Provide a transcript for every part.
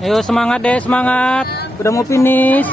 Ayo semangat deh, semangat. Udah mau finish.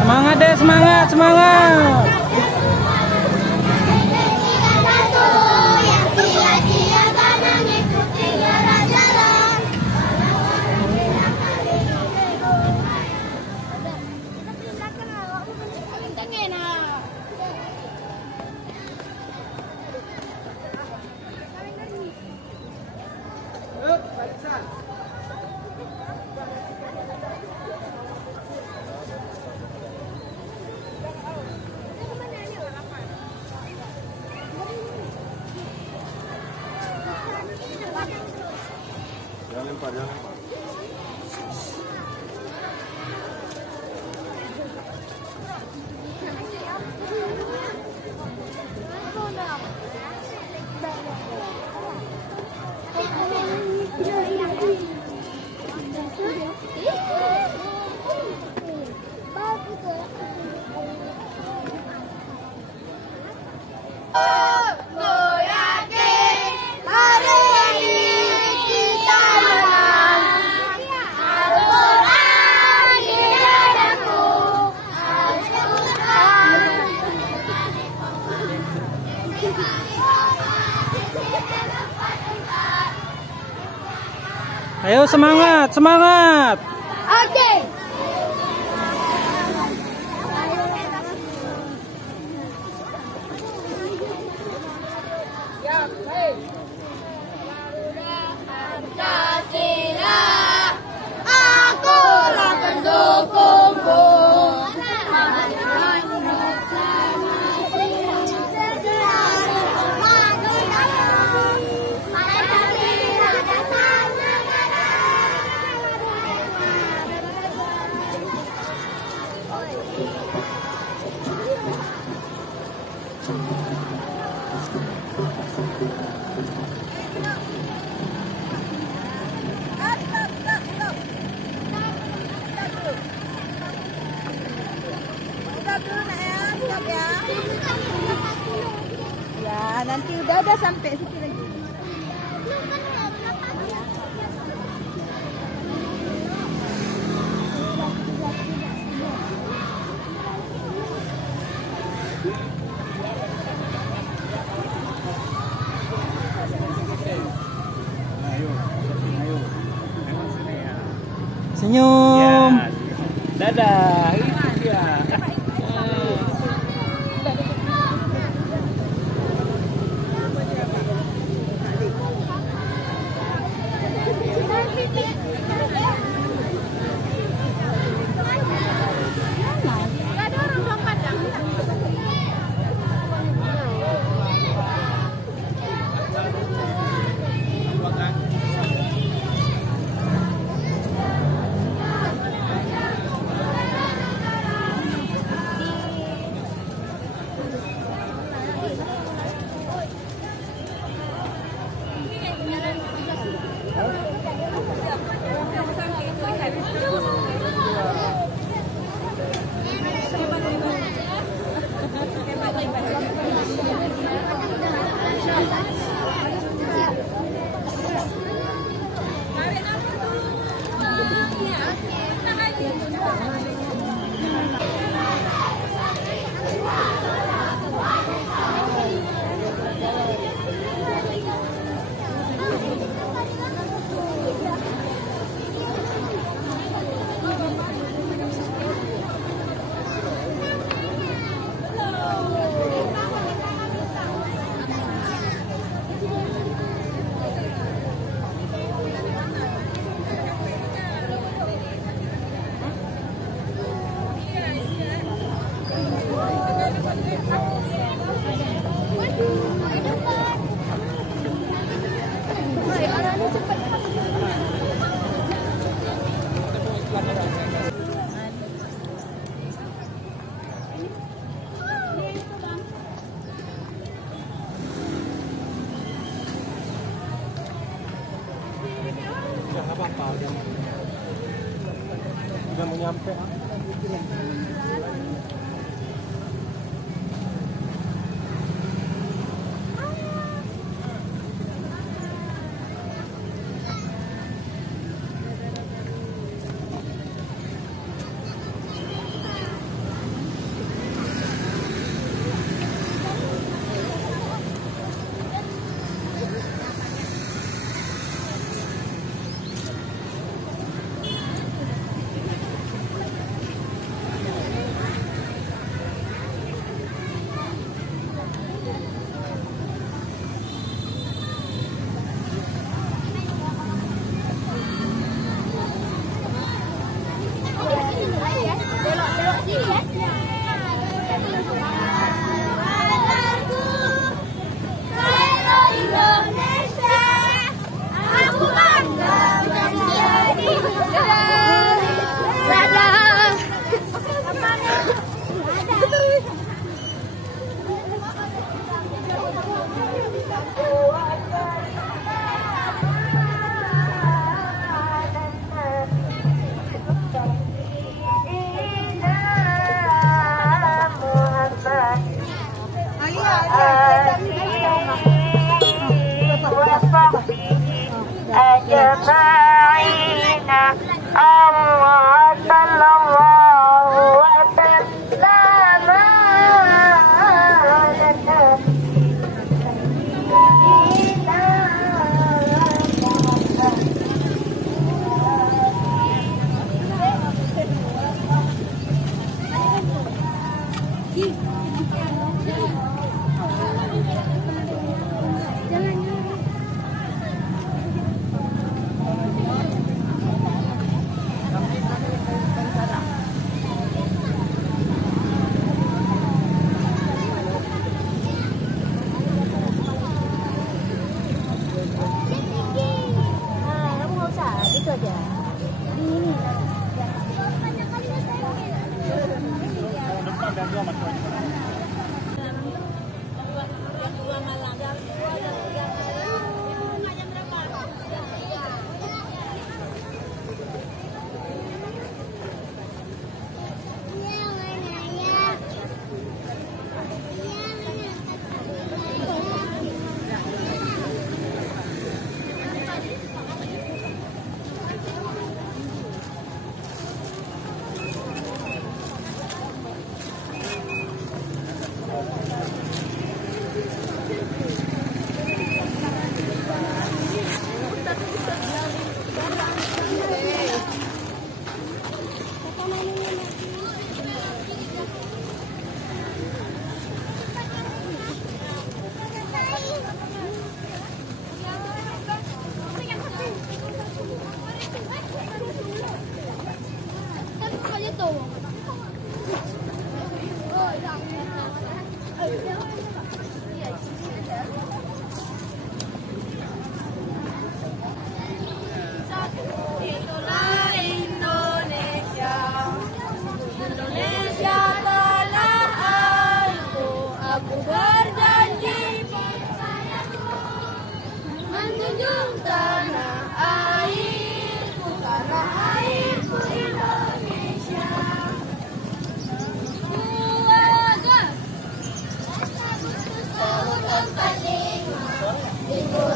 Semangat deh, semangat, semangat. Jangan lempar, jangan lempar. Ayo semangat, semangat. Oke. Pancasila, akulah pendukungmu. Ya, nanti udah sampai situ lagi. Senyum. Ya, dadah. Itu dia. udah mau nyampe.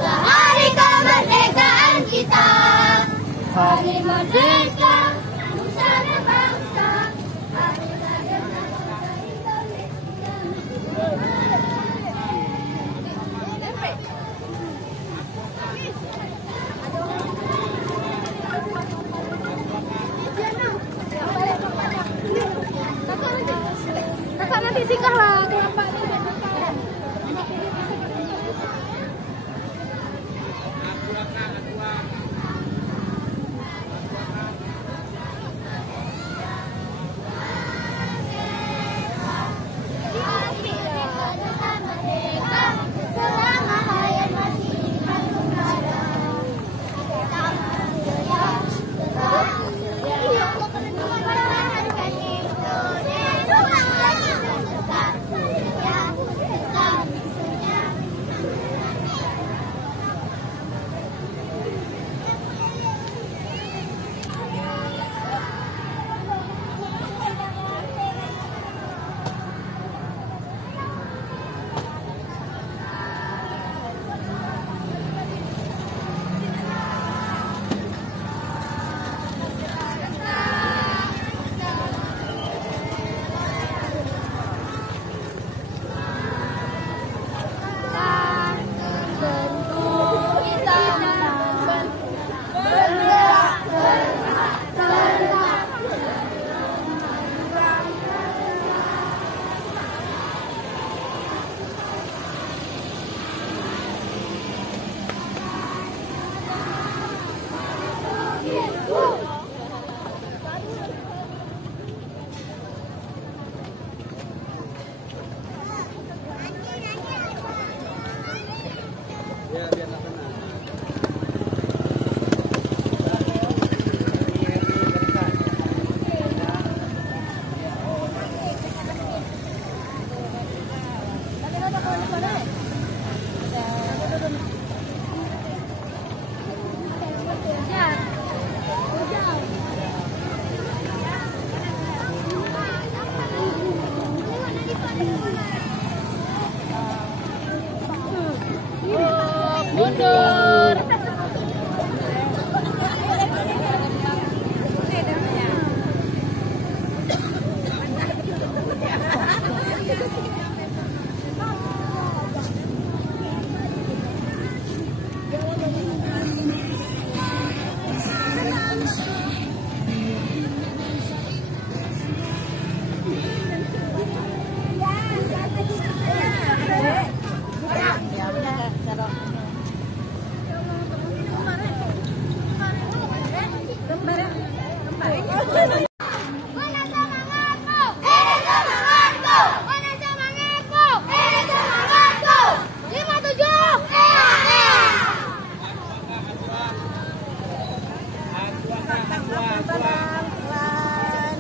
Hari kemerdekaan kita, hari merdeka, nusa dan bangsa, hari merdeka Indonesia. Kakak nanti singgah lah ke Bapak. Pelan.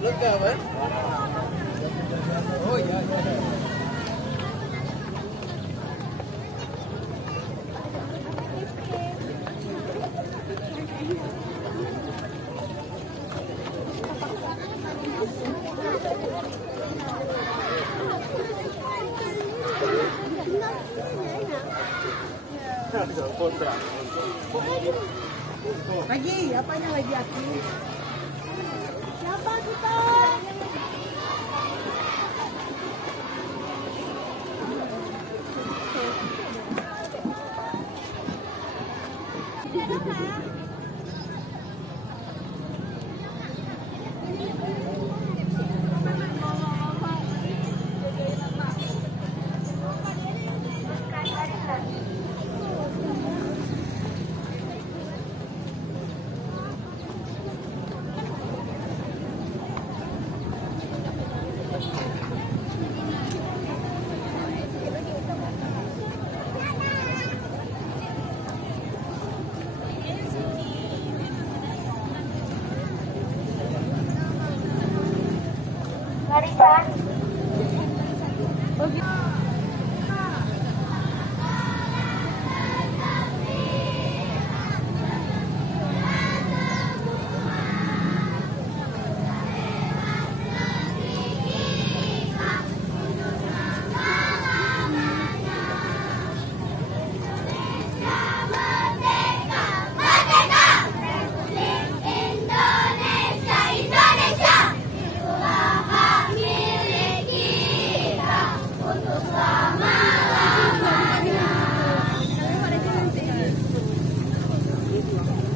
Lega kan? Oh iya. Lagi, apanya lagi aku? Siapa kita? Barisan.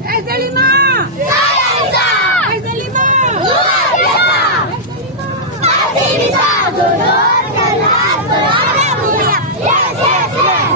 SD5. Saya bisa. SD5. Luar biasa. Masih bisa. Jujur, jelas, berada mulia. Yes, yes, yes.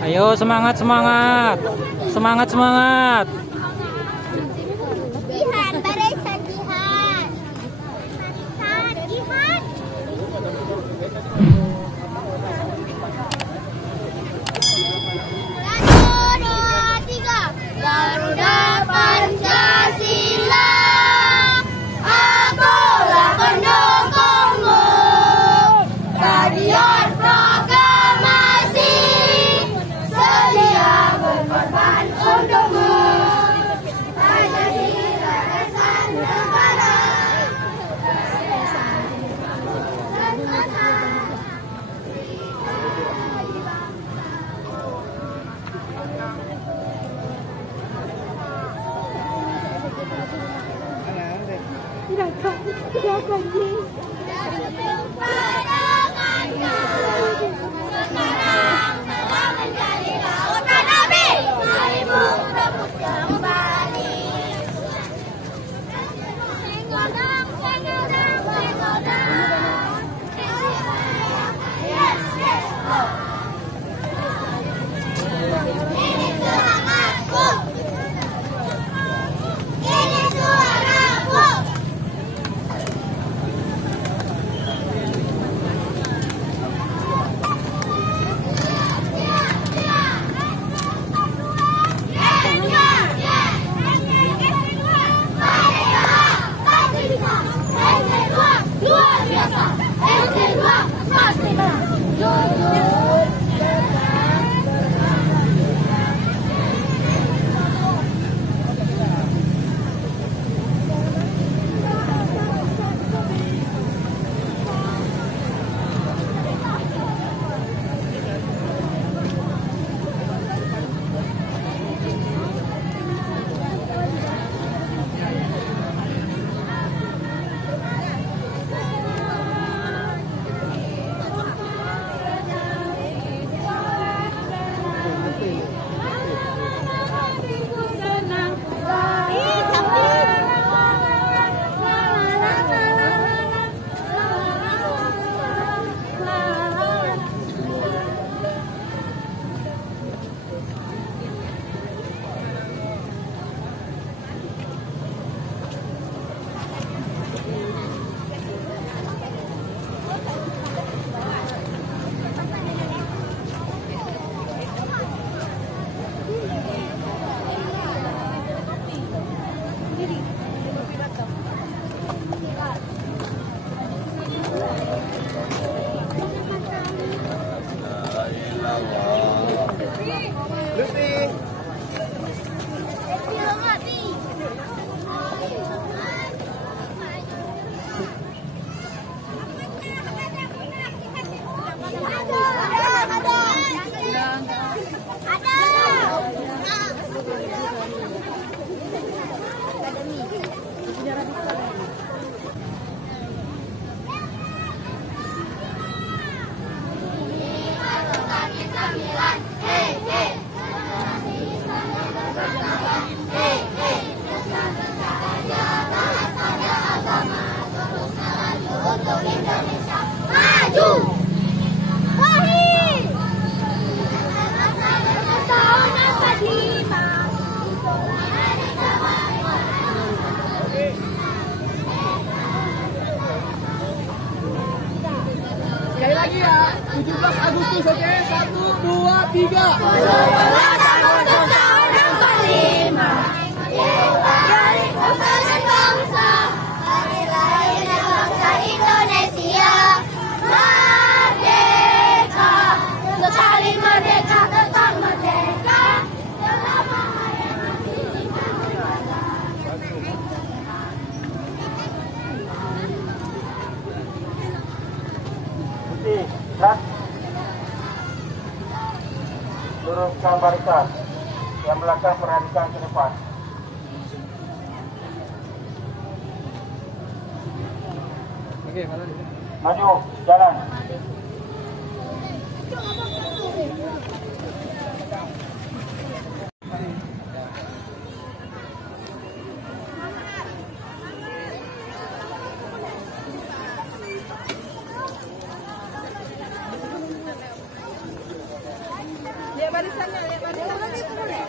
Ayo semangat semangat. Semangat semangat. Jihan, barisan jihan. Barisan jihan. Satu, dua, tiga. Garuda Pancasila. Akulah pendukungmu. Stadion Proklamasi. Sedia berkorban untukmu. Sekarang telah menjadi lautan api. Marimu rebut kembali. Sengodang, sengodang, sengodang. Yes, yes, go. Ini semangatku. Ini suaraku. Luar biasa, RT2 pasti menang. Jujur. Sekali lagi ya, 17 Agustus, oke? 1, 2, 3. 17 Agustus tahun 45. Dari pusat bangsa, hari lahirnya bangsa Indonesia. Merdeka, sekali merdeka, tetap merdeka. Selama hayat masih dimana-mana. Luruskan barisan. Yang belakang perhatikan ke depan. Oke, mana? Maju, jalan. Lihat barisannya, lihat barisannya.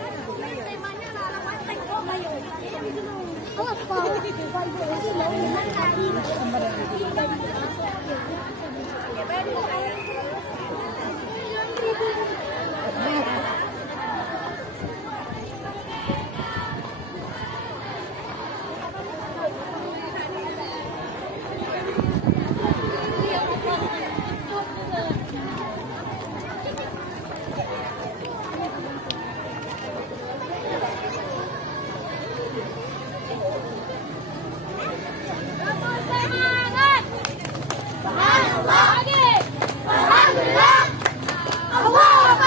Allahu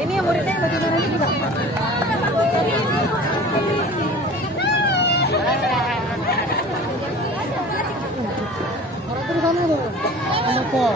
Ini yang muridnya yang baju nanti juga. Orang terus sana tuh. Anak kok.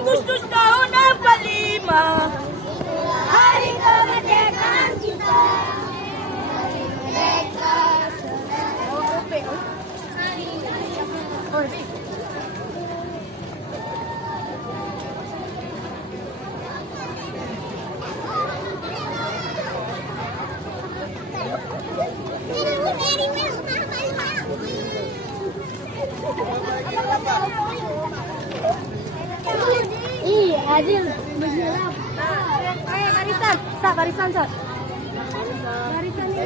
Agustus tahun 45, hari kemerdekaan kita. Ih, Adil berjelap. Barisan, barisan, Barisan ini.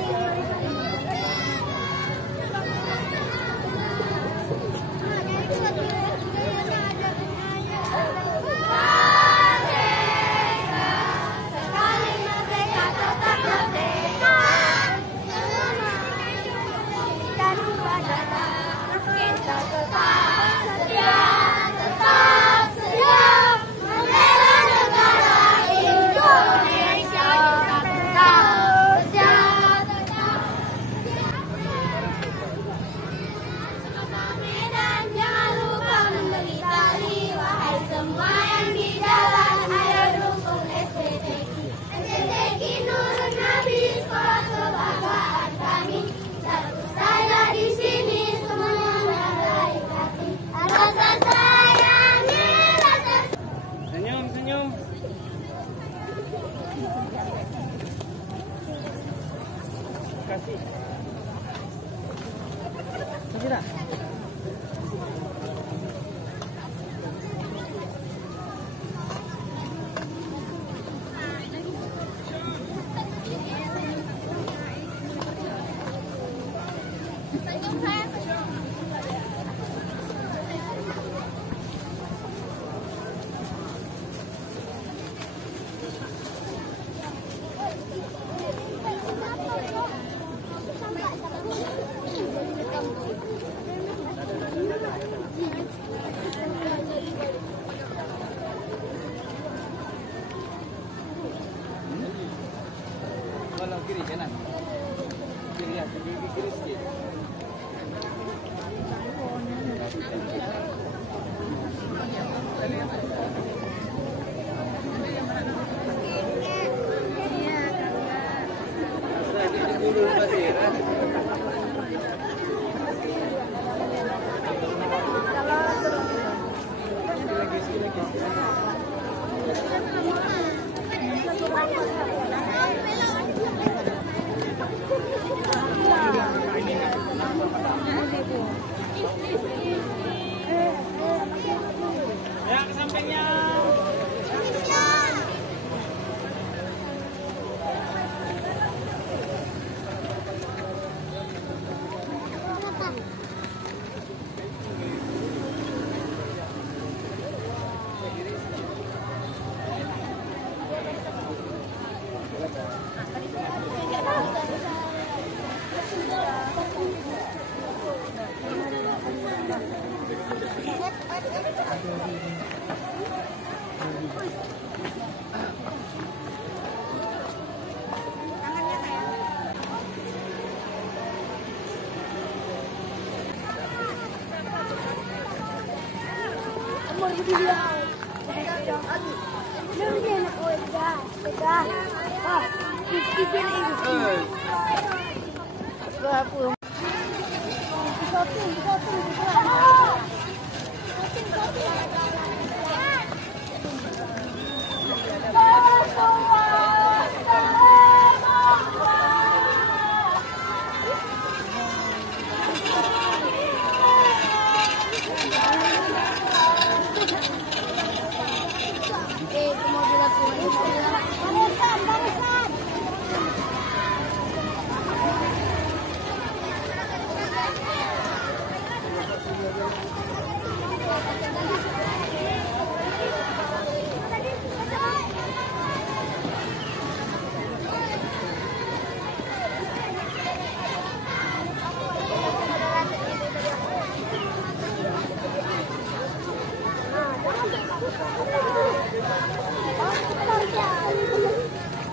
kiri kanan. Kiri ya, kiri sedikit. Ya, ke sampingnya.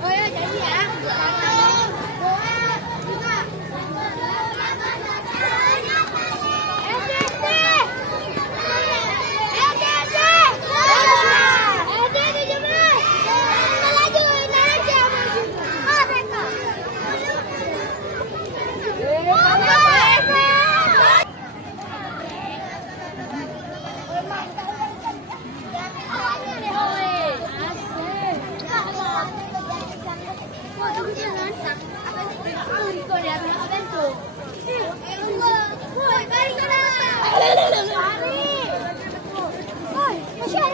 Oh ya, jadi ya. 1, 2,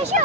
3.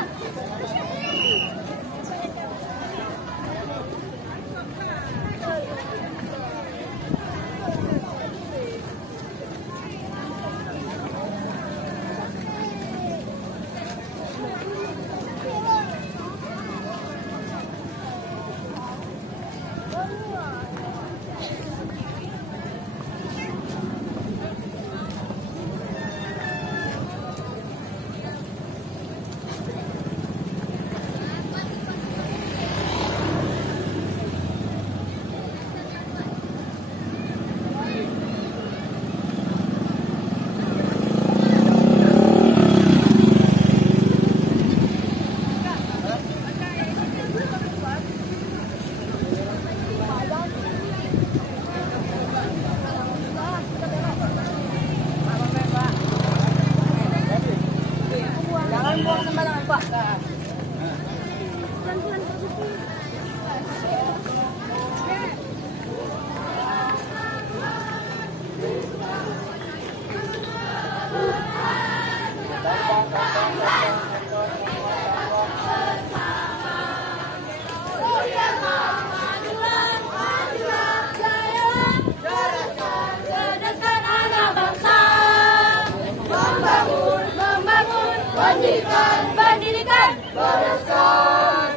Pendidikan berdasarkan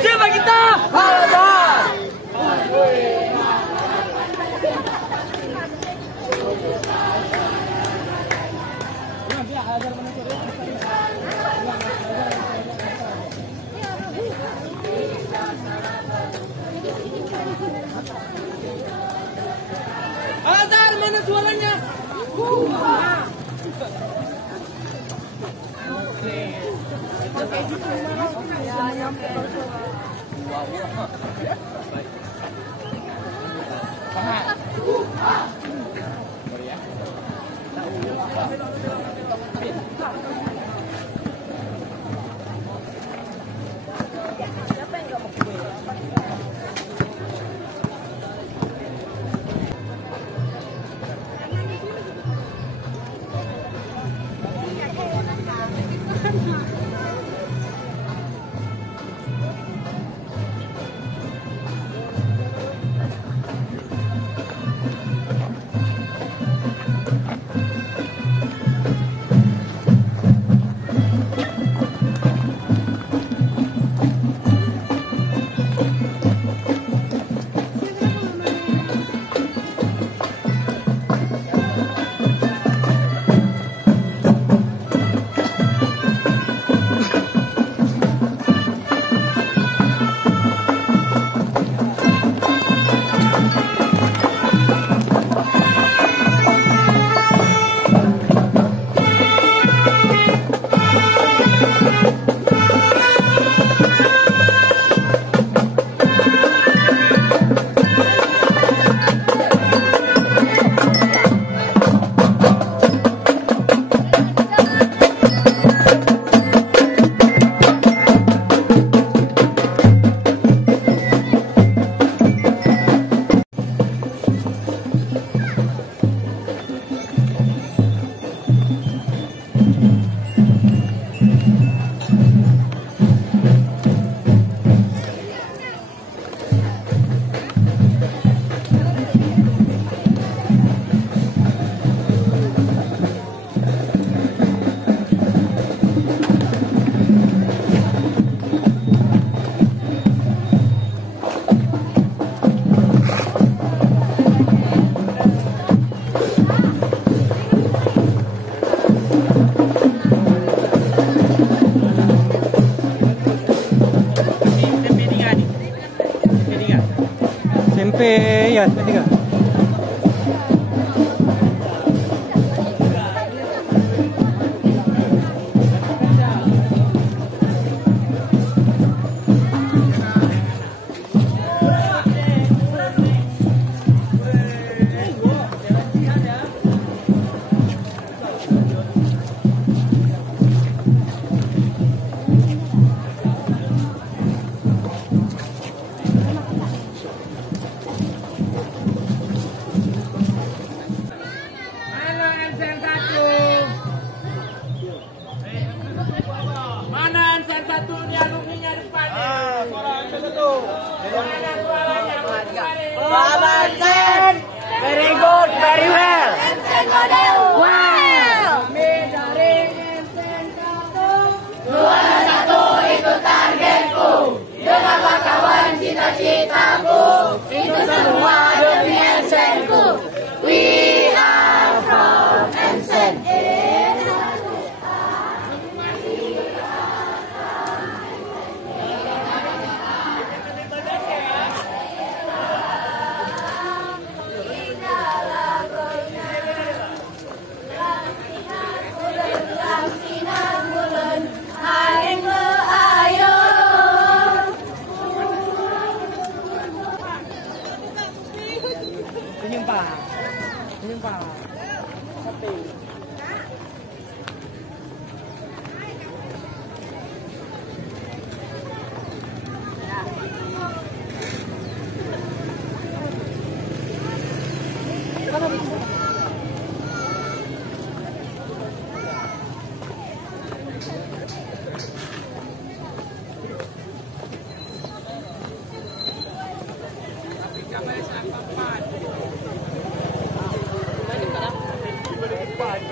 Siapa kita? Al-Azhar. Al-Azhar mana Gimana suaranya? Tempe ya, tiga. Very good, very well. Wow. Itu targetku. Dengan kawan cita-citaku. Itu semua demi Ensenku. We are from Ensen. Penyempang. Sate. Bye.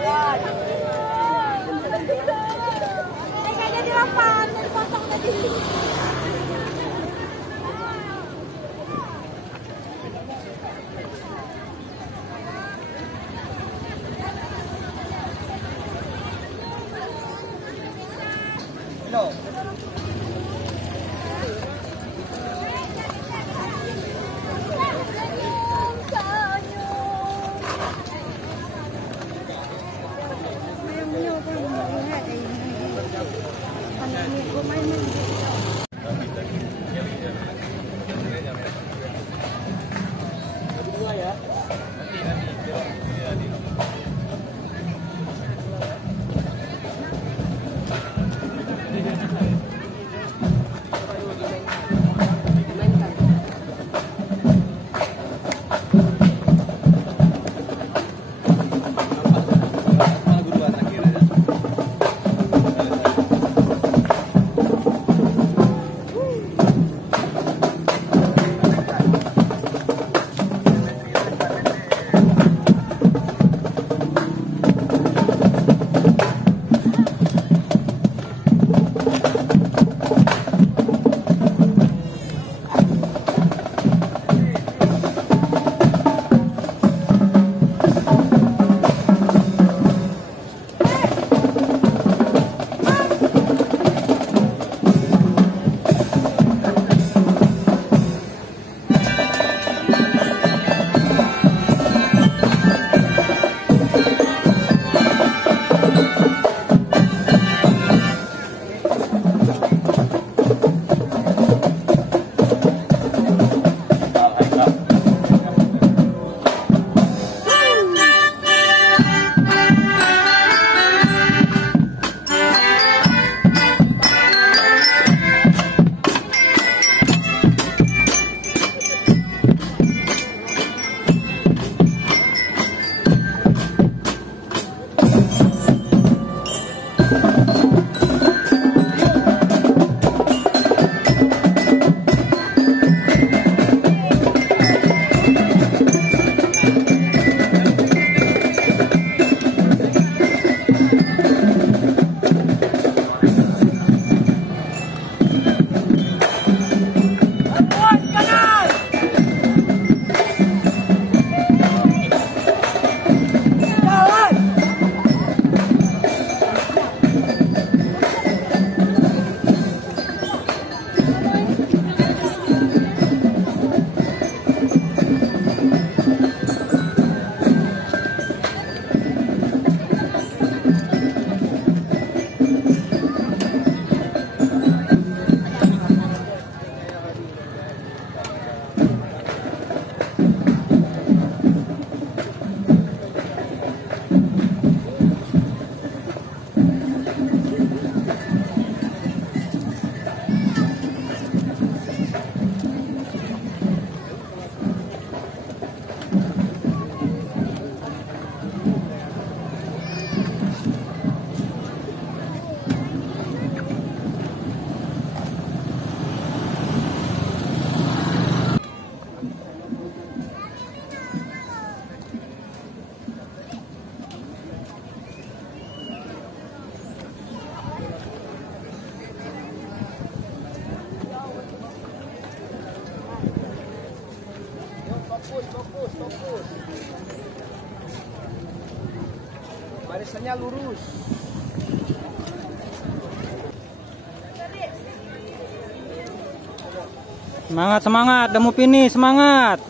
Fokus. Barisannya lurus. Semangat, udah mau finish, semangat.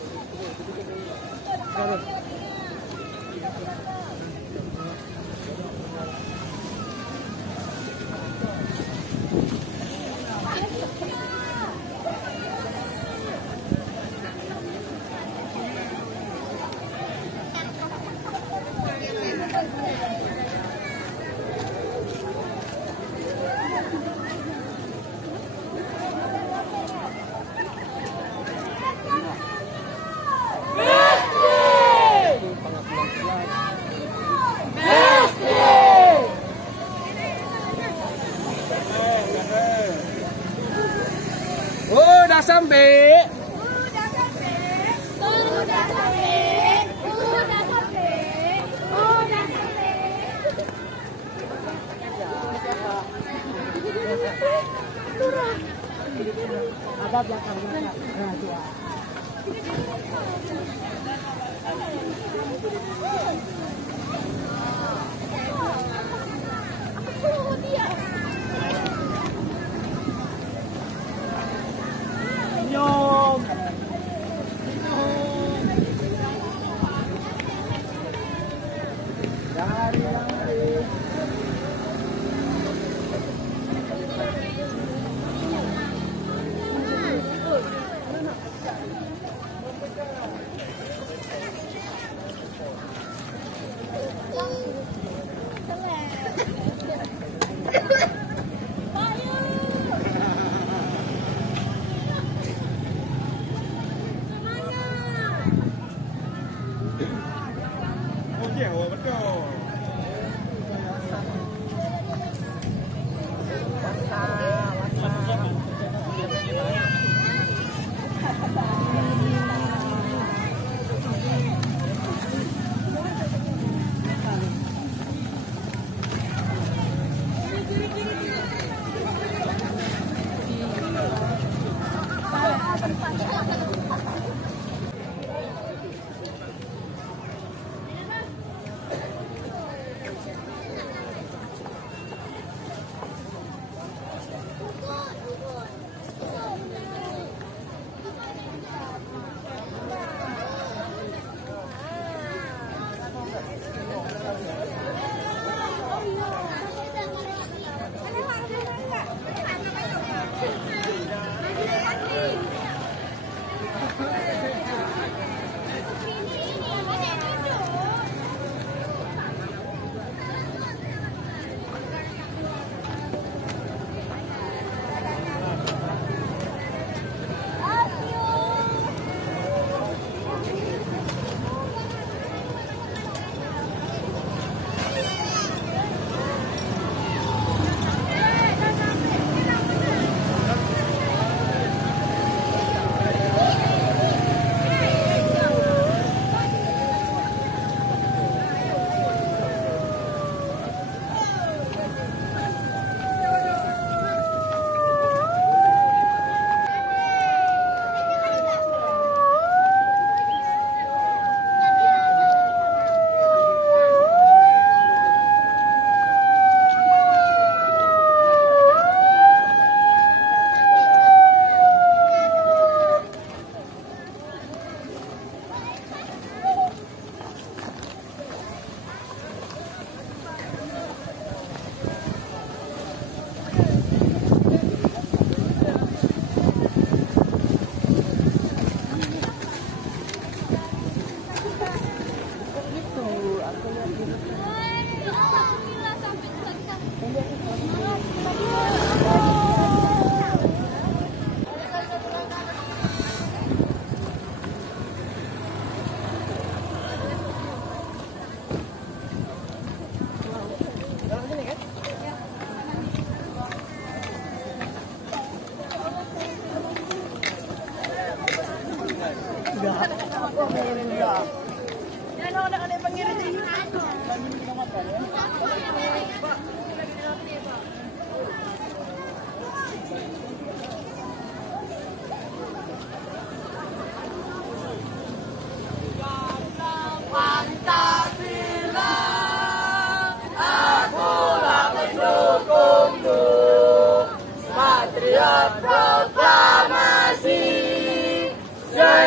Udah sampai. Ada belakangnya. Nah, dua.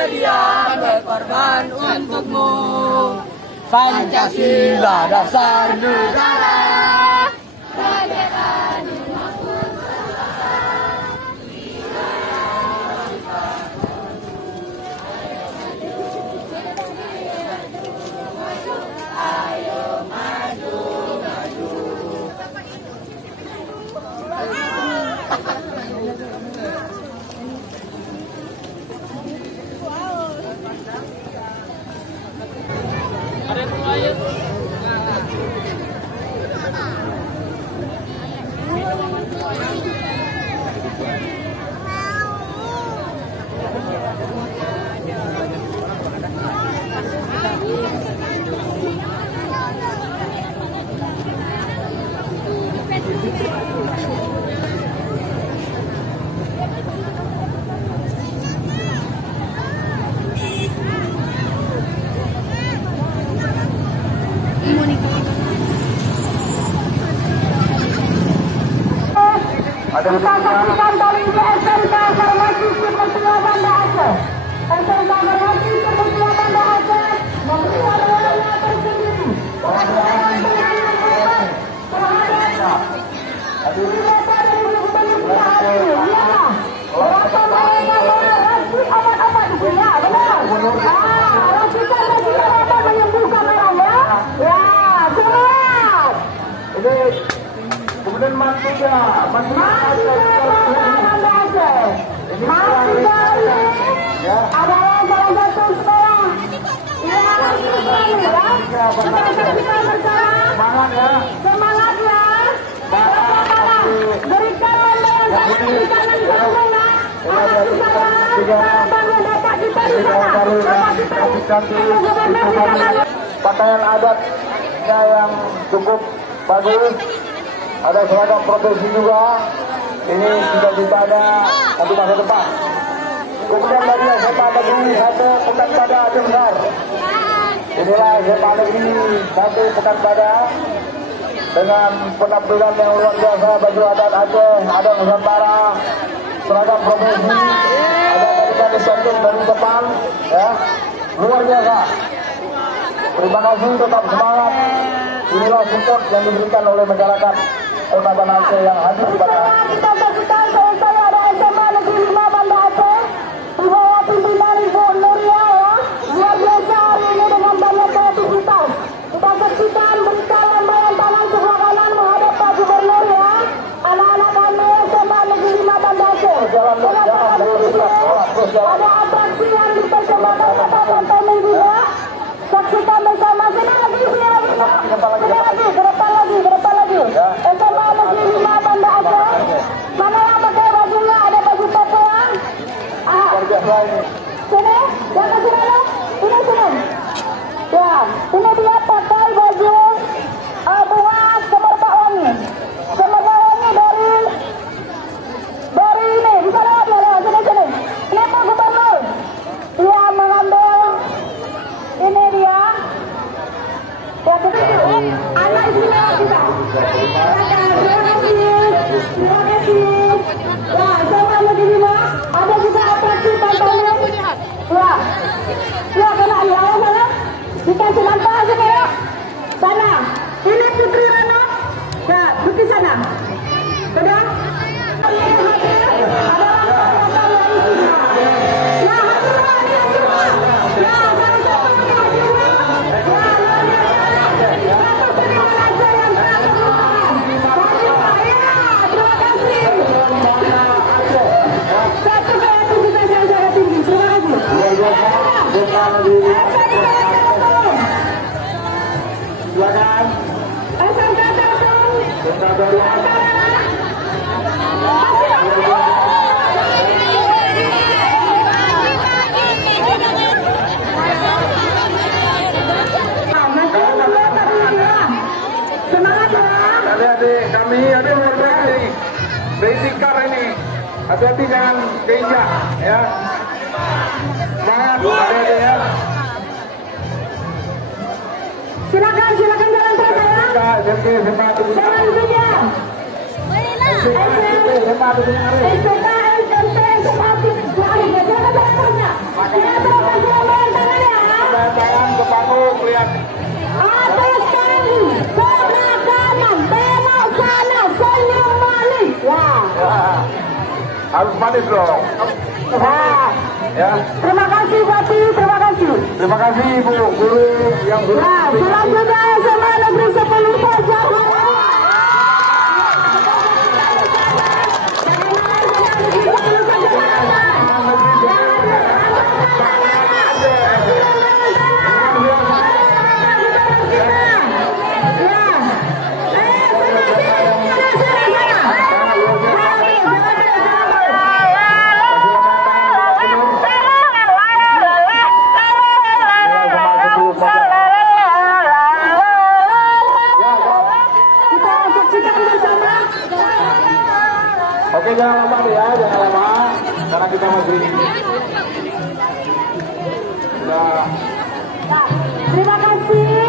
bersedia berkorban untukmu. Pancasila dasar negara. Kita saksikan dari SMK Farmasi Kementerian Banda Aceh. SMK Farmasi Kementerian Banda Aceh mempunyai warna tersendiri. Kemudian mantunya adalah salah satu sekolah yang semangat ya, semangat ya, berikan pakaian adatnya yang cukup bagus. Ada seragam profesi juga. Ini sudah dipada untuk masa depan. Kemudian dari SMA Negeri 1 Pekanbadak Aceh Besar. Inilah SMA Negeri 1 Pekanbadak dengan penampilan yang luar biasa, baju adat Aceh, adat Nusantara, seragam profesi, ada tadi cantik dari depan, ya, luar biasa. Terima kasih, tetap semangat. Inilah support yang diberikan oleh masyarakat Kota Banda Aceh yang hadir pada kita saksikan saya ada SMA Negeri 5 Banda Aceh di bawah pimpinan Ibu Nuria ya, luar biasa hari ini dengan banyak kreativitas. Kita saksikan berikan lambaian tangan sebelah kanan menghadap Pak Gubernur ya, anak-anak kami SMA Negeri 5 Banda Aceh. Ada atraksi yang dipersembahkan kepada tontonan juga. Saksikan bersama, sini lagi, depan lagi. SMA Negeri 5 Banda Aceh. Mana yang pakai bajunya? Ada baju Papua. Sini, yang ke sini loh. Sini. Ya, ini dia pakai baju bunga Semerbak Wangi. Semerbak Wangi dari ini. Bisa lewat ya, sini. Ini Pak Gubernur. Dia mengambil ini dia. Ya, anak istimewa kita. Terima kasih. Ya, sama Negeri 5 ada juga atraksi tontonan. Ya, kena ya, sana. Dikasih nampak sini ya. Sana. Ini Putri Rano. Ya, pergi sana. Sudah? Adik-adik kami ada luar biasa ini. Basic car ini. Hati-hati jangan keinjak ya. Semangat adik-adik ya. Silakan jalan terus ya. Jangan kejar. SMK, SMP, SMA, silakan jalan terusnya. Harus manis dong. Nah, Ya. terima kasih Bati, terima kasih. Terima kasih Ibu Guru yang sudah. Nah, selanjutnya SMA Negeri 10 Fajar. Oke, jangan lama deh ya, jangan lama, karena kita masih sudah. Terima kasih.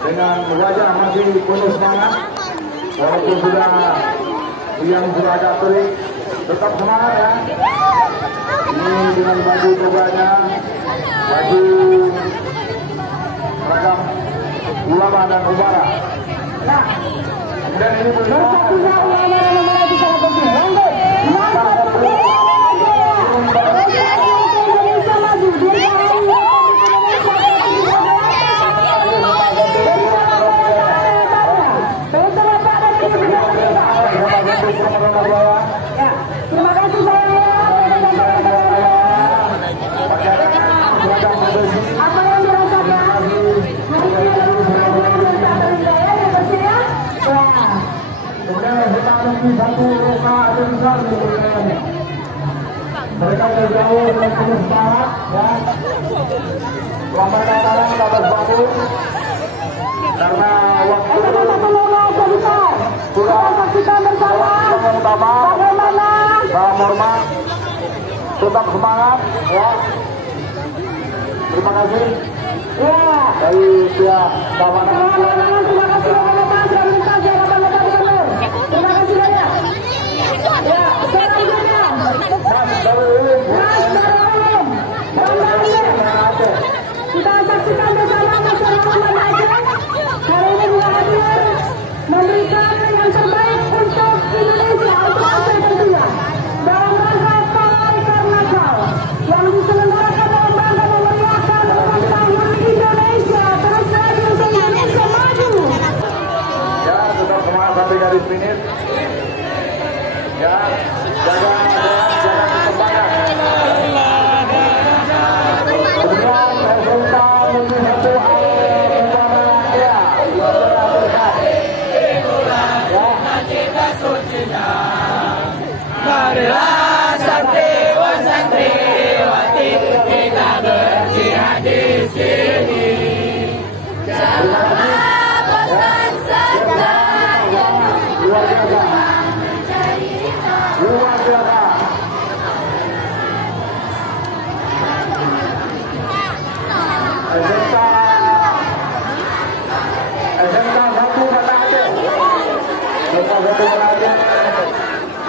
Dengan wajah masih penuh semangat, walaupun sudah yang sudah agak terik, tetap semangat ya. Ini dengan baju toganya, baju seragam ulama dan ubara. Nah, kemudian ini bersatunya ulama yang mulai bicara begini. Lanjut, Indonesia maju. Ya, terima kasih saya. Apa yang dirasakan? Mereka jauh dengan penuh semangat, ya. Selamat datang Bapak Bapak. Karena waktu sudah saksikan bersama bagaimana salam hormat, tetap semangat ya. Terima kasih. Ya. Dari pihak keamanan. Terima kasih bapak-bapak sudah minta jawaban Bapak Gubernur. Terima kasih banyak. Ya, selanjutnya. Mas Darul Ulum. Kita saksikan bersama masyarakat Banda Aceh. Hari ini juga hadir memberikan yang terbaik untuk Indonesia, untuk Aceh tentunya. Dalam rangka Pawai Karnaval yang diselenggarakan dalam rangka memeriahkan ulang tahun Indonesia. Terus lagi untuk Indonesia maju. Ya, tetap semangat sampai garis finish. Ya, jaga keseimbangan. Kemudian SMK Negeri 1 ya, Marilah santriwan santriwati kita berjihad di sini. Janganlah bosan saja luar biasa. Luar biasa. SMK 1 Banda Aceh. SMK 1 Banda Aceh.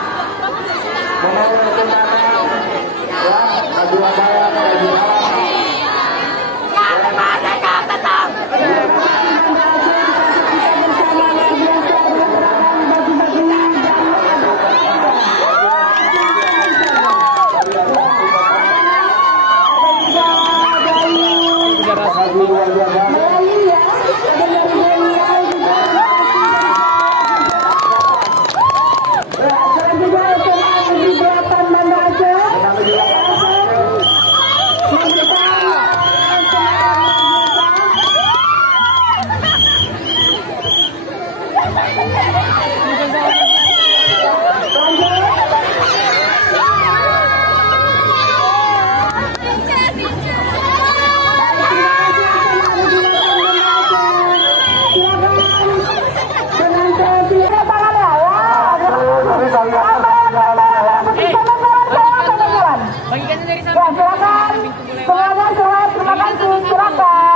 Membawa kemenangan ya, Surabaya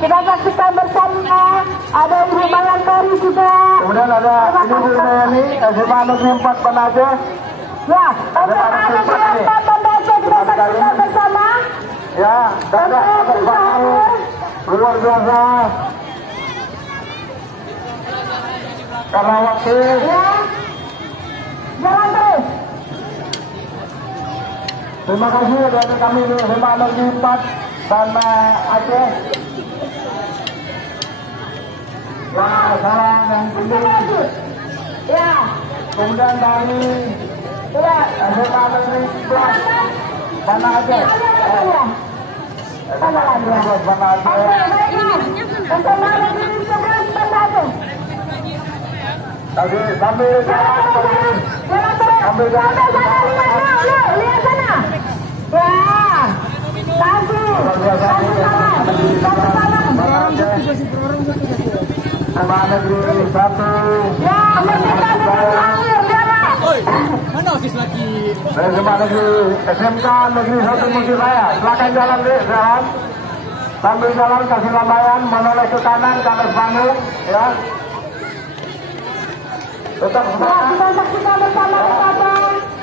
menuju saksikan bersama ada Ibu Mayantari juga. Kemudian ada ini Bu Mayani, SMA Negeri 4 Banda Aceh. Ya, SMA Negeri 4 Banda Aceh kita saksikan bersama. Ya, dan luar biasa. Karena waktu Ya, jalan terus. terima kasih dari kami di SMA Negeri 4 Banda Aceh. Wah, salam yang tinggi. Ya, Kemudian dari ya. SMA Negeri 11 Banda Aceh. Ya. Sama lagi. Banda Aceh. SMA Negeri 11 Banda Aceh. Sambil Jalan terus. sambil Sampai sana, lihat sana. Ya. Kasih. Kasih tangan. Kasih tangan. SMA Negeri 1. Ya, merdeka terakhir, jalan. Mana osis lagi? Dari SMA Negeri SMK Negeri 1 Musik Raya. Silakan jalan deh, jalan. Sambil jalan kasih lambaian menoleh ke kanan ke atas panggung, ya. Tetap Ya, semangat. kita saksikan bersama betapa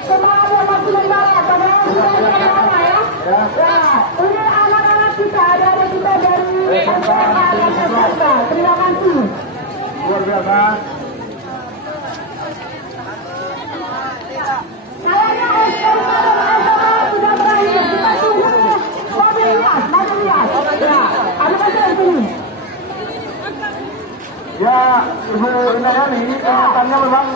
semangat yang masih membara pada bulan pertama ya. Ya, ini anak-anak kita, adik-adik kita dari SMA dan SMK. Terima kasih. Luar biasa. Kayaknya SMK dan SMA sudah berakhir. Kita tunggu mobil lihat. Ya, ada masih di sini. Ya, Ibu Inayani, ingatannya memang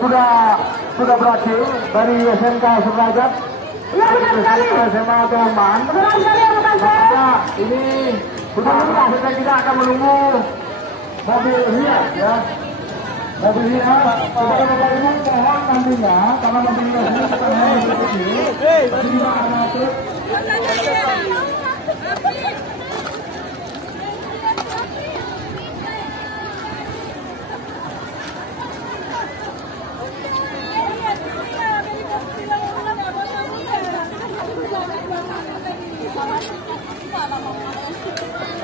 sudah berakhir dari SMK Sederajat. Ya, benar sekali. SMA Teman. Benar sekali ya, bukan saya. Ya, ini sudah kita tidak akan menunggu mobil hias ya. Mobil hias kepada Bapak Ibu mohon nantinya karena mobil hias ini bukan hanya mobil kecil, tapi juga ada truk. Thank you.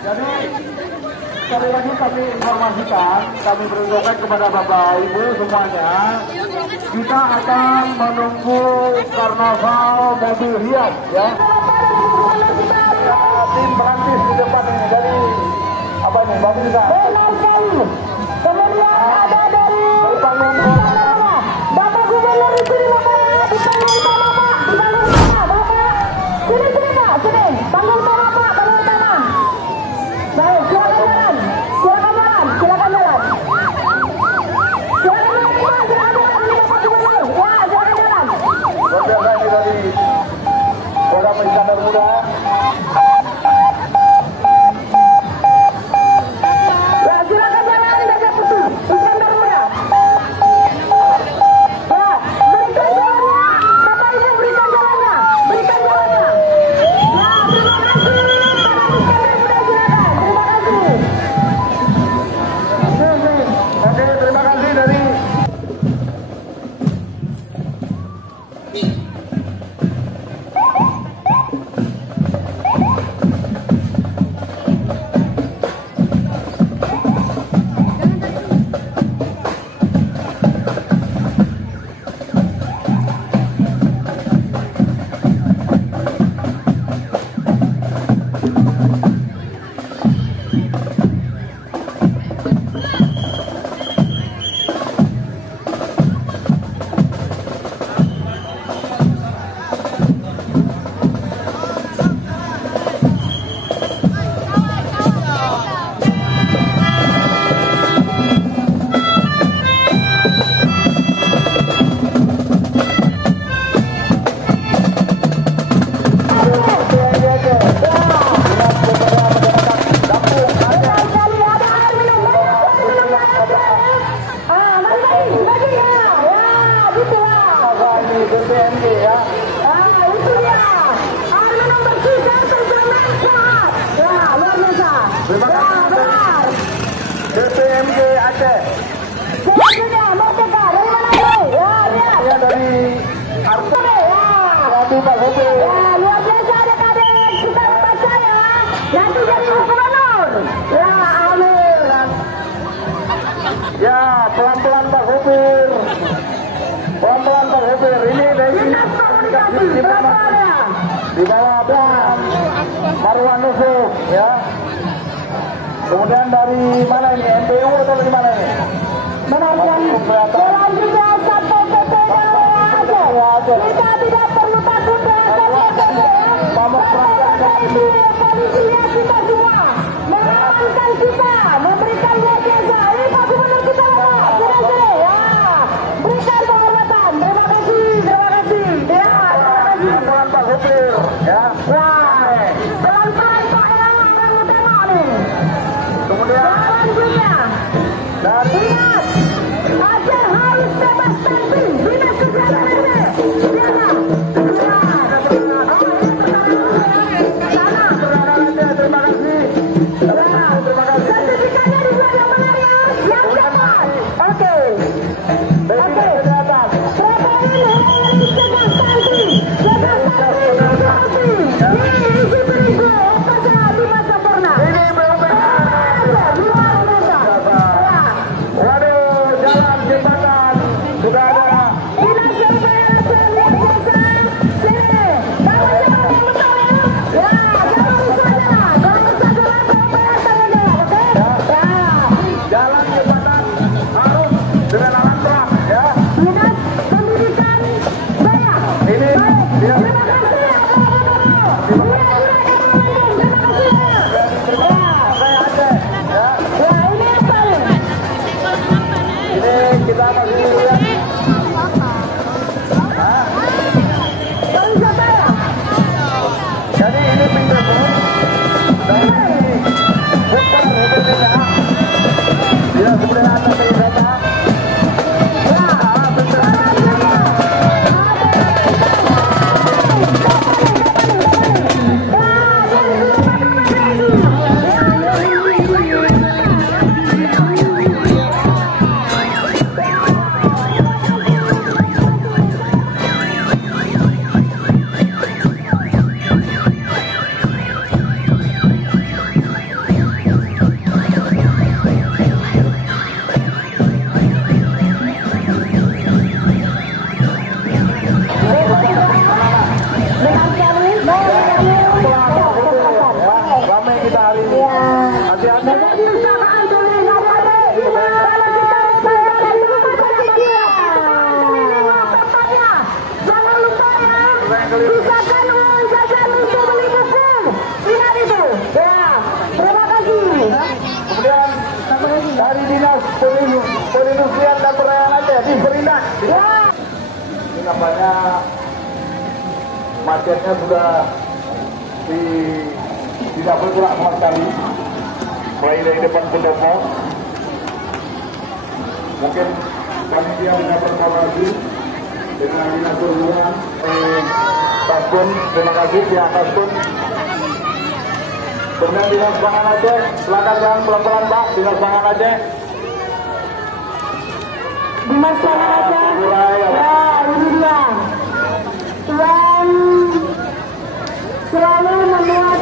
Jadi sekali lagi kami informasikan, kami berinfokan kepada Bapak Ibu semuanya, kita akan menunggu karnaval mobil hias ya. Tim Perancis di depan ini, jadi apa ini? Bapak bisa. Kemudian ada dari Bapak Gubernur di sini Bapak, di panggung utama Pak, di panggung utama Bapak. Sini Pak, sini. Panggung utama Pak, panggung utama. Baik, silakan jalan. Silakan jalan, silakan jalan. Silakan jalan Pak, silakan jalan. Ini Bapak Gubernur. Ya, silakan jalan. Luar biasa ini dari Polda Iskandar Muda. Ya, silakan jalan Gajah Putih, Iskandar Muda. Ya, berikan jalannya. Bapak Ibu berikan jalannya. Berikan jalannya. Ya, terima kasih. Para Iskandar Muda silakan. Terima kasih. Oke, terima kasih dari BPMG ya. Itu dia. Air minum bersih dan terjamin sehat. Ya, luar biasa. Terima Ya, kasih. benar. BPMG Aceh. Selanjutnya, Merdeka. Dari mana ini? Ya, dia. Ini dari Arto. Ya. Waduh Pak Hobi. Ya, luar biasa adik-adik. Kita percaya nanti jadi gubernur. Ya, amin. Ya, pelan-pelan Pak Hopir. Pelan-pelan Pak Hopir. Ini dari Dinas Komunikasi, berapa ya? di bawah Bang Marwan Nusuf ya. Kemudian dari mana ini? MPU atau dari mana ini? Menarikkan. Selanjutnya Satpol PP Aceh. Kita tidak perlu takut dengan Satpol PP. Satpol PP itu polisinya kita semua. Mengamankan kita, memberikan jasa. Ini Pak Gubernur kita Pak. Sini-sini. Ya. Berikan penghormatan. Terima kasih. Terima kasih. Ya. Pelan-pelan Pak Hopir ya. Ya. Pelan-pelan Pak orang utama nih. Kemudian Selanjutnya. dari Ingat, Aceh harus bebas stunting. Dinas Kesehatan ini. Siapa? terima kasih. Sertifikatnya dibuat yang benar ya. Yang cepat. Oke. Oke. Kesehatan. Berapa ini cegah stunting? Cegah stunting berarti diisi beribu saja di masa pernah. Ini benar-benar. Luar biasa. Ya. Waduh, jalan jembatan sudah ada. Dinas Kesehatan Sisakan uang jajan untuk beli buku. Ingat itu. Ya, terima kasih. Kemudian dari Dinas Perindustrian dan Perdagangan Aceh di Perindak. Ya. Ini namanya macetnya sudah tidak bergerak sama sekali. Mulai dari depan pendopo. Mungkin panitia bisa berkolaborasi dengan Dinas Perhubungan. Paspun, terima kasih pihak Paspun. Kemudian Dinas Pangan Aceh, silakan jangan pelan-pelan Pak, Dinas Pangan Aceh. Dinas Pangan Aceh. Ya, ini dia. Tuan selalu memuat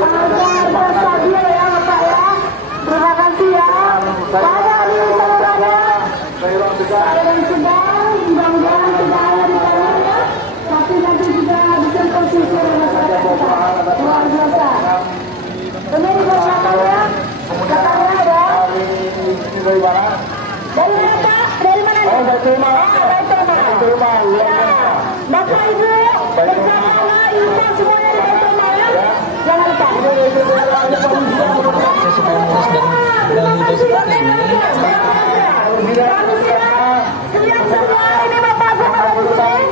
harga stabil ya Bapak ya. Terima kasih ya. Pada di saudaranya. Saya dan sedang, mudah-mudahan tidak ada di tangannya. Tapi nanti juga bisa konsumsi masyarakat kita. Luar biasa. Ini di belakangnya. Belakangnya ada. Ini dari mana? Dari mana Pak? Dari mana? Oh, dari Terima. Dari Terima, luar biasa. Bapak Ibu bersama Ibu semuanya di Terima ya. Jangan lupa. Saya supaya mulus dan berani seperti ini. Siap semua ini Bapak Bapak di sini.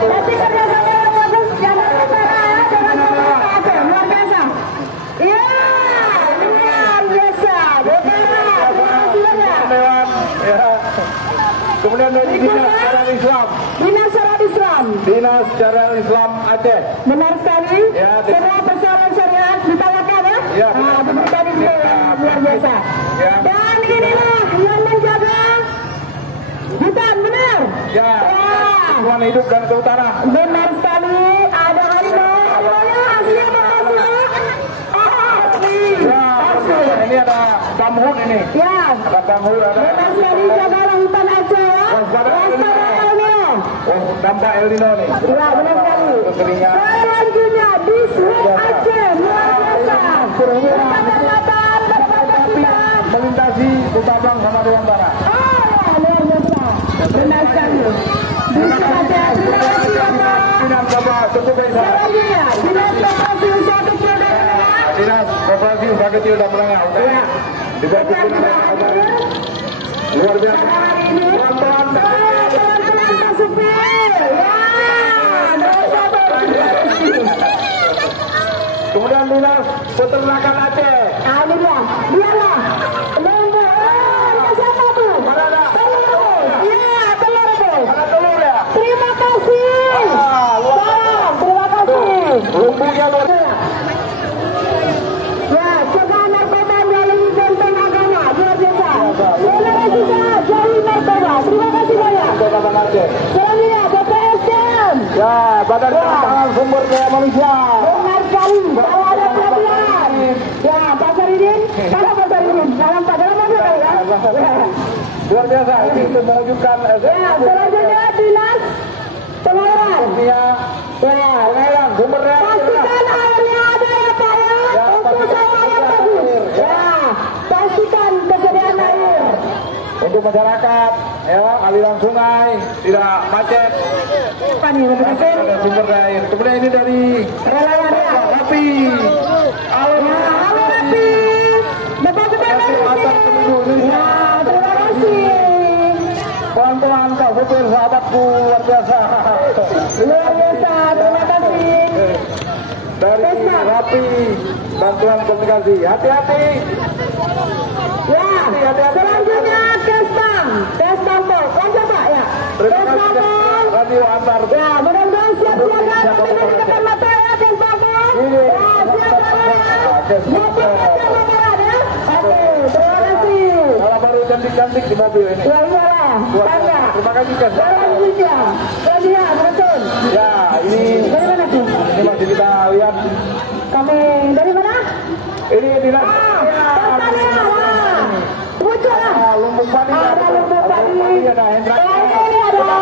Nanti kerjasama yang bagus, jangan bicara ya, jangan bicara. Oke, luar biasa. Iya, luar biasa. Kemudian dari Dinas Syariat Islam. Dinas Syariat Islam. Dinas Syariat Islam Aceh. Benar sekali. Ya, semua persoalan syariat ditanyakan ya. Ya, nah, diberikan itu luar biasa. Ya. Dan inilah yang menjaga hutan, benar? Ya. Lingkungan hidup dan kehutanan. Benar sekali. Ada harimau. Harimaunya asli apa asli? Asli. Ya, ini ada tamhur ini. Ya. Ada tamhur, ada. Benar sekali, jagalah hutan Aceh ya. Waspada El Nino. Oh, dampak El Nino nih. Ya, benar sekali. Kekeringan. Selanjutnya di Suhu Aceh, luar biasa. Berkata-kataan, berkata-kata. Melintasi Kutabang sama Dewan Barat. Oh, ya, luar biasa. Benar sekali. Di Suhu Aceh, terima kasih Bapak. Dinas Bapak cukup baik. Selanjutnya, Dinas Koperasi Usaha Kecil dan Menengah. Dinas Koperasi Usaha Kecil dan Menengah. Ya. Juga Kita sudah hadir. luar biasa. Hari ini, teman-teman Pak Supir. Ya, dosa Kemudian Dinas Peternakan Aceh. Nah, ini dia. Dialah. Lembu. Ini siapa tuh? Mana ada? Telur rebus. Iya, telur rebus. Ada telur ya? Terima kasih. Bang, terima kasih. Lumpuhnya luar biasa. Ya, cegah narkoba melalui benteng agama. Luar biasa. Indonesia jauhi narkoba. Terima kasih banyak. Peternakan Aceh. Selanjutnya, BPSDM. Ya, Badan Pengembangan Sumber Daya Manusia. Benar sekali. Kalau ada pelatihan. Ya, Pak Saridin. Mana Pak Saridin? Dalam mobil kali ya? Luar biasa. Ini untuk mewujudkan Ya, selanjutnya Dinas Pengairan. Ya, pengairan sumber daya. Pastikan airnya ada ya Pak ya. Untuk sawah yang bagus. Ya, pastikan kesediaan air. Untuk masyarakat, ya, aliran sungai tidak macet. Apa nih? Terima kasih. Ada sumber daya air. Kemudian ini dari Relawan ya. Rapi. Halo Rapi. Bapak Atas penduduk Indonesia. Ya, terima kasih. Pelan-pelan Pak Supir, sahabatku luar biasa. Luar biasa, terima kasih. Dari Rapi, bantuan komunikasi. Hati-hati. Ya, selanjutnya Kestam. Kestam Pol. Lanjut Pak ya. Terima kasih Kestam Pol. Radio Antar. Ya, mudah-mudahan siap-siaga sampai dari depan mata ya Kestam Pol. Ya, siap-siaga. Ya, oke, terima kasih. Kalau baru cantik-cantik di mobil ini. Ya iyalah, bangga. Terima kasih Kes. Selanjutnya, selanjutnya betul. Ya, ini Dari mana tuh? masih kita lihat. Kami dari mana? Ini dinas. Pertanian. Muncul lah. Lumbung padi. Ada lumbung padi. Ada Hendra. Ini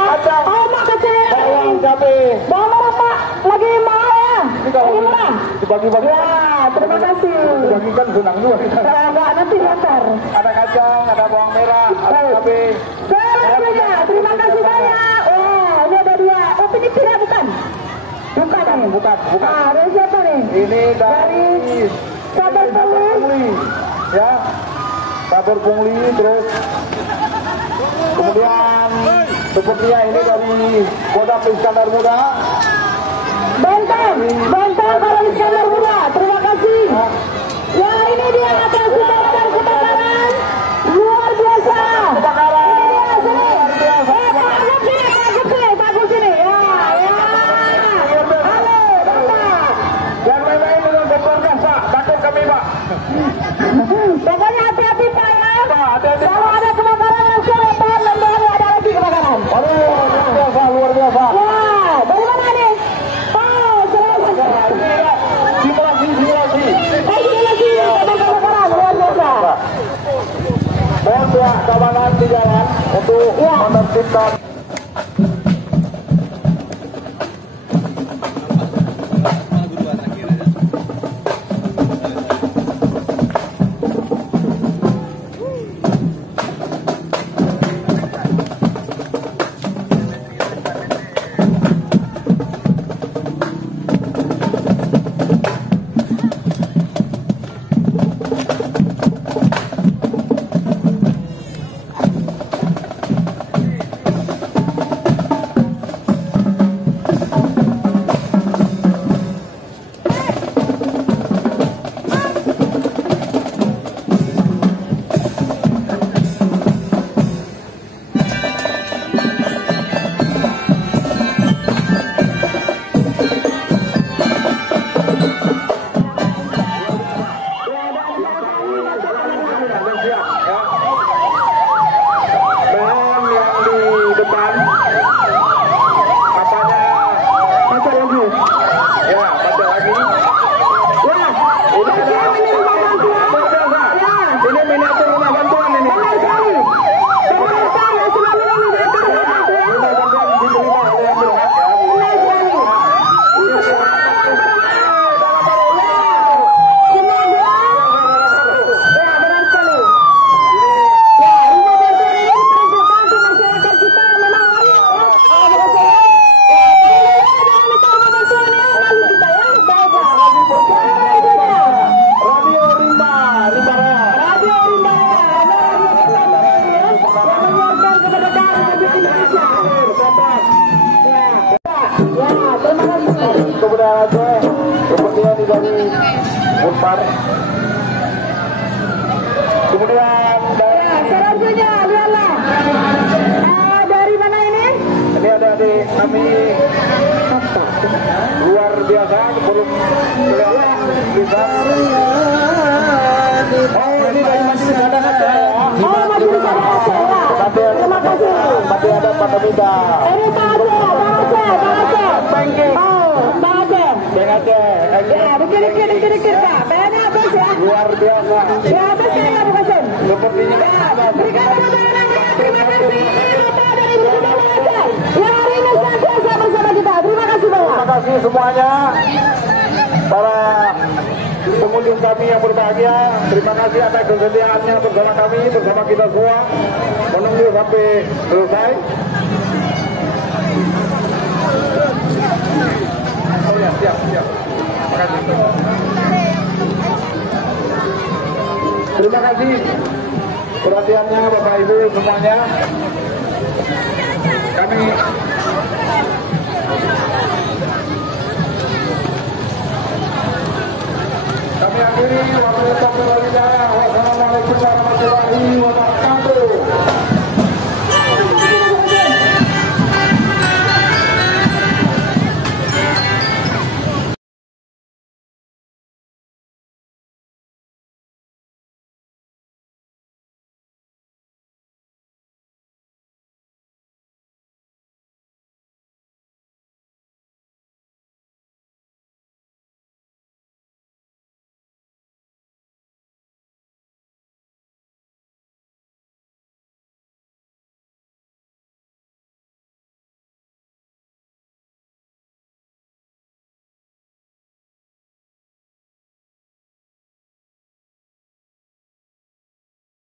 ada omak kecil. Bawang cabai. Bawang merah Pak, lagi mahal ya. Ini kalau Lagi murah. dibagi-bagi. Ya, terima kasih. Dibagikan senang juga kita. Enggak, nanti lantar. Ada kacang, ada bawang merah, ada cabai. Selanjutnya, terima kasih banyak. Oh, ini ada dua. Oh, ini tidak bukan. bukan. Ah, dari siapa nih? Ini dari Sabar Pungli. Ya, Sabar Pungli, terus kemudian sepertinya ini dari Kodak Iskandar Muda. Benteng kalau Iskandar Muda. Terima kasih. Ya, ini dia atas dan kebakaran luar biasa. Kebakaran luar biasa. Bagus ini. Ya. Halo, Bapak. Yang lain dengan kompor gas, Pak. Takut kami, Pak. Pokoknya hati-hati Pak ya. Pak, hati-hati. Kalau ada kebakaran langsung ya Pak, nanti ada lagi kebakaran. Aduh, luar biasa. Ya, dari mana nih? Oh, selesai. Ini ya, simulasi. Lagi kebakaran luar biasa. Mohon pihak keamanan di jalan untuk menertibkan. Kemudian selanjutnya lihatlah dari mana ini? Ini ada di kami luar biasa sebelum kelihatan bisa. Oh, ini dari masih ada Oh, masih ada ya. Terima kasih. Masih ada Pak Kamida. Ini Pak Aceh. Oh, Pak Aceh. Ya, dikit Pak. Bayarnya habis ya. Luar biasa. Ya, habis ya Pak Kasim. Sepertinya Berikan tepuk tangan ya. Terima kasih Bapak dari Bunda Aceh yang hari ini senantiasa bersama kita. Terima kasih Bapak. terima kasih semuanya para pengunjung kami yang berbahagia. Terima kasih atas kesediaannya bersama kami, bersama kita semua menunggu sampai selesai. Oh ya, siap. Terima kasih. Terima kasih perhatiannya Bapak Ibu semuanya.